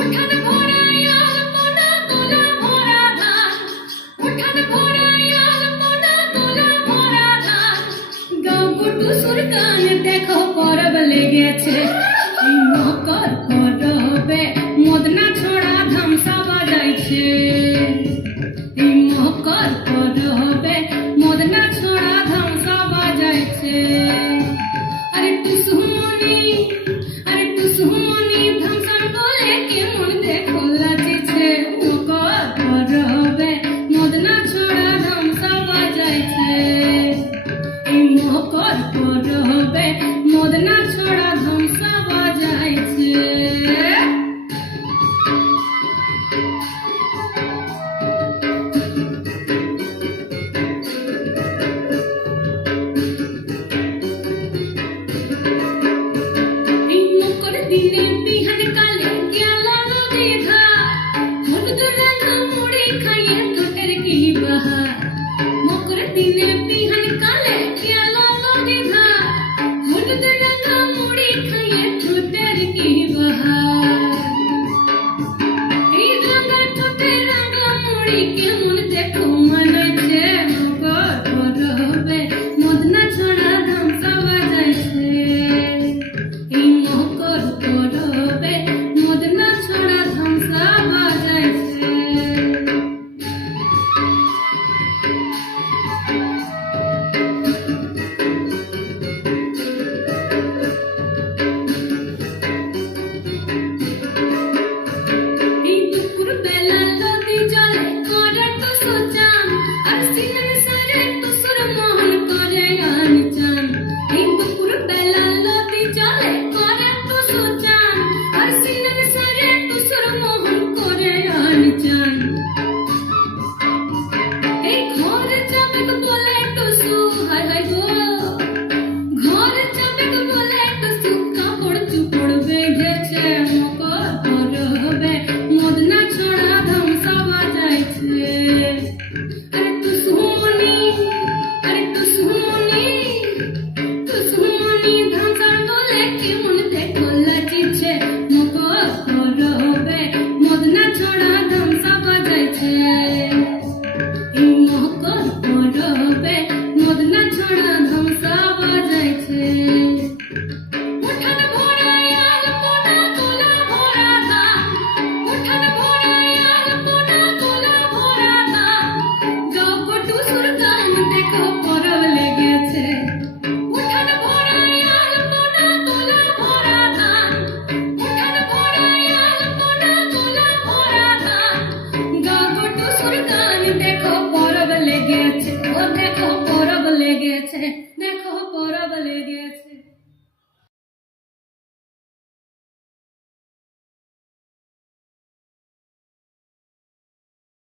উঠান ভরাইয়া পোনা গোলা ভরা ধান, উঠান ভরাইয়া পোনা গোলা ভরা ধান। গাঁও টুসুর কানে দেখো পরব লেগেছে, এই মকর পরবে মদনা ছড়া ধামসা বাজাইছে। এই মকর পরবে মদনা ছড়া ধামসা বাজাইছে। আরে টুসুমনি, আরে টুসুমনি ধামসা বলে কেমন দেখো লাচিছে। মকর পরবে মদনা ছড়া ধামসা বাজাইছে। এই মকর পরবে মদনা ছড়া ধামসা বাজাইছে। এই মকর দিনে বিহান কালে গেল নদী ধার, হলুদ রাঙা মুড়ি খাইয়ে ঠোঁটের কি বাহার। মকর দিনে বিহান কালে গেল নদী ধার, হলুদ রাঙা মুড়ি খাইয়ে ঠোঁটের কি বাহার। এই রাঙা ঠোঁটে রাঙা মুড়ি কেমন দেখো মনে